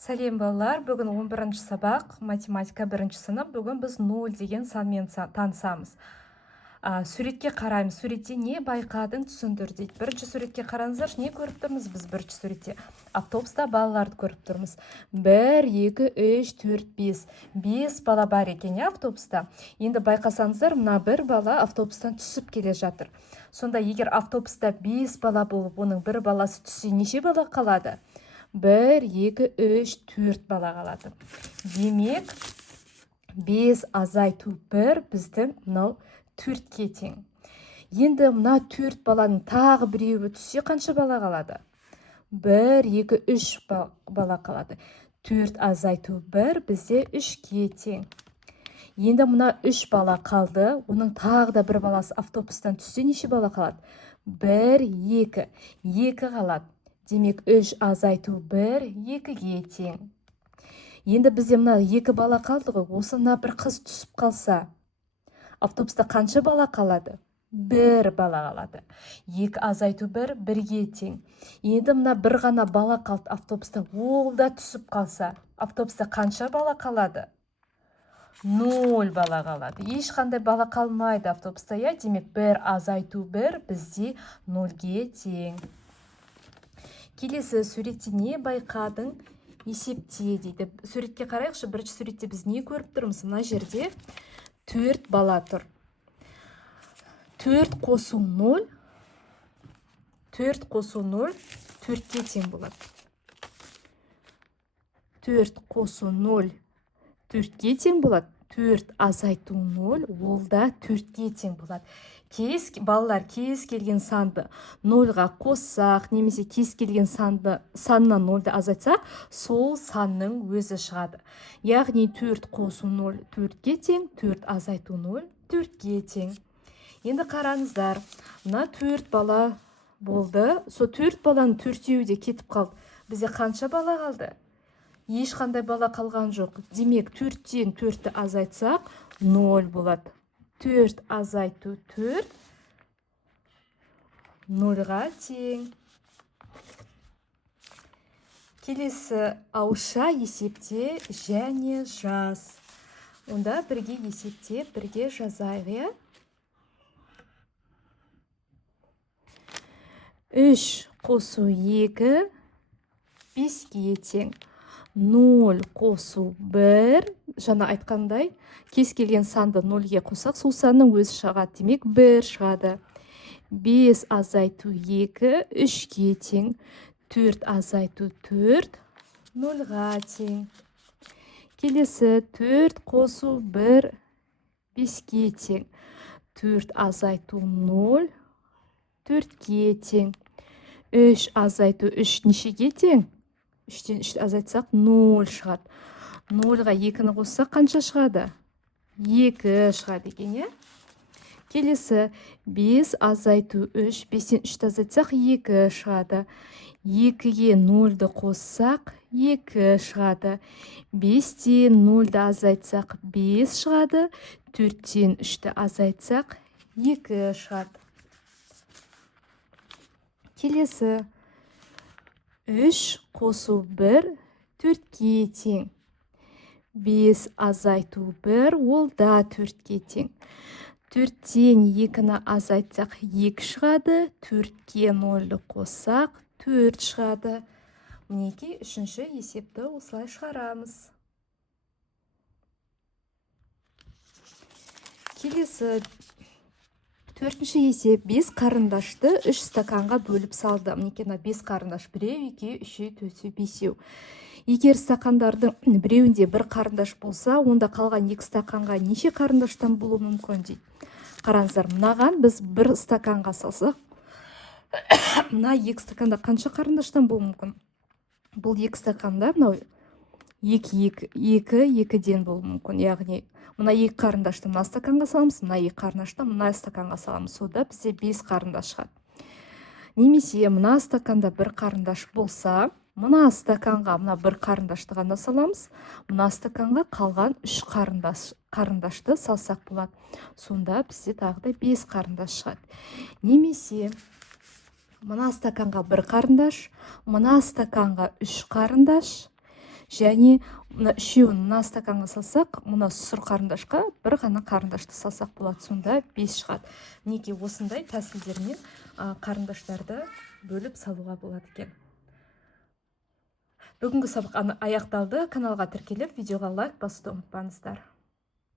Сәлем балалар, бүгін 11-ші сабақ, математика 1-ші сынып. Бүгін біз 0 деген санмен танысамыз. Суретке қараймыз. Суретте не байқадың, түсіндір дейді. Бірінші суретке қараңыздар, не көріп тұрмыз біз бірінші суретте? Автобуста балаларды көріп тұрмыз. 1, 2, 3, 4, 5. 5 бала бар екен, автобуста. Енді байқасаңыздар, мына бір бала автобустан түсіп келе жатыр. Сонда егер автобуста 5 бала болып, оның бір баласы түссе, неше бала қалады? 1, 2, 3, 4 бала қалады. Демек, 5 азайту 1 біздің мынау 4-ке тең. Енді мына 4 баланың тағы біреуі түссе қанша бала қалады? 1, 2, 3 бала қалады. 4 азайту 1 бізде 3-ке тең. Енді мына 3 бала қалды. Оның тағы да бір баласы автобустан түссе неше бала қалады? 1, 2. 2 қалады. Демек, 3 азайту 1, 2-ге тең. Енді бізде мына 2 бала қалды ғой. Осы мына бір қыз түсіп қалса, автобуста қанша бала қалады? 1 бала қалады. 2 азайту 1, 1-ге тең. Енді мына бір ғана бала қалды автобуста. Ол да түсіп қалса, автобуста қанша бала қалады? 0 бала қалады. Ешқандай бала қалмайды автобуста, я. Демек, 1 азайту 1 бізде 0-ге тең. Келесі суретте не байқадың, есепте дейді. Суретке қарайықшы, бірінші суретте біз не көріп тұрмыз? Мына жерде 4 бала тұр. 4 қосу 0, 4 қосу 0, 4-ке тең болады. 4 қосу 0, 4-ке тең болады. 4 азайту 0, ол да 4-ке тең болады. Балалар кез келген санды 0-ға қоссақ, немесе кез келген саннан 0-ды азайтсақ, сол санның өзі шығады. Яғни 4 қосу 0 4-ке тең, 4 азайту 0 4-ке тең. Енді қараңыздар, мына 4 бала болды. Со 4 баланың 4-еуі де кетіп қалды. Бізде қанша бала қалды? Ешқандай бала қалған жоқ. Демек, 4-тен 4-ті азайтсақ, 0 болады. 4 азайту 4 0-ға тең. Келесі ауызша есепте және жаз. Онда бірге есепте, бірге жазайық. 3 қосу 2 5-ке тең. 0 қосу 1, жаңа айтқандай, кез келген санды 0-ге қосақ, сол санның өзі шығады. Демек, 1 шығады. 5 азайту 2 3-ке тең. 4 азайту 4 0-ға тең. Келесі 4 қосу 1 5-ке тең. 4 азайту 0 4-ке тең. 3 азайту 3 нешеге тең? 3-тен 3 азайтсақ 0 шығады. 0-ға 2-ні қоссақ қанша шығады? 2 шығады екен, е? Келесі 5 азайту 3, 5-тен 3 азайтсақ 2 шығады. 2-ге 0-ды қоссақ 2 шығады. 5-тен 0-ды азайтсақ 5 шығады. 4-тен 3-ті азайтсақ 2 шығады. Келесі 3 қосу 1 4-ке тең. 5 азайту 1, ол да 4-ке тең. 4-тен 2-ні азайтсақ 2 шығады. 4-ке 0-ді қоссақ 4 шығады. Мінекей, үшінші есепті осылай шығарамыз. Келесі 4-ші есеп 5 қарындашты 3 стаканға бөліп салды. Мінекей, 5 қарындаш 1, 2, 3, 4, 5. Егер стакандардың біреуінде бір қарындаш болса, онда қалған 2 стаканға неше қарындаштан болуы мүмкін дейді. Қараңыздар, мынаған біз 1 стаканға салсақ, мына 2 стаканда қанша қарындаштан болуы мүмкін? Бұл 2 стаканда мынау 2-2-2-ден болуы мүмкін. Яғни, мына 2 қарындашты мына стаканға саламыз, мына 2 қарындашты мына стаканға саламыз. Сода бізде 5 қарындаш шығады. Немесе мына стаканда 1 қарындаш болса, мына стаканға мына 1 қарындашты ғана саламыз, мына стаканға қалған 3 қарындашты салсақ болады. Сонда бізде тағы да 5 қарындаш шығады. Немесе мына стаканға 1 қарындаш, мына стаканға 3 қарындаш, және мына үшеуін мына стаканға салсақ, мына сұр қарындашқа бір ғана қарындашты салсақ болады, сонда 5 шығады. Неге осындай тәсілдермен қарындаштарды бөліп салуға болады екен. Бүгінгі сабақ аяқталды. Каналға тіркеліп, видеоға лайк басуды ұмытпаңыздар.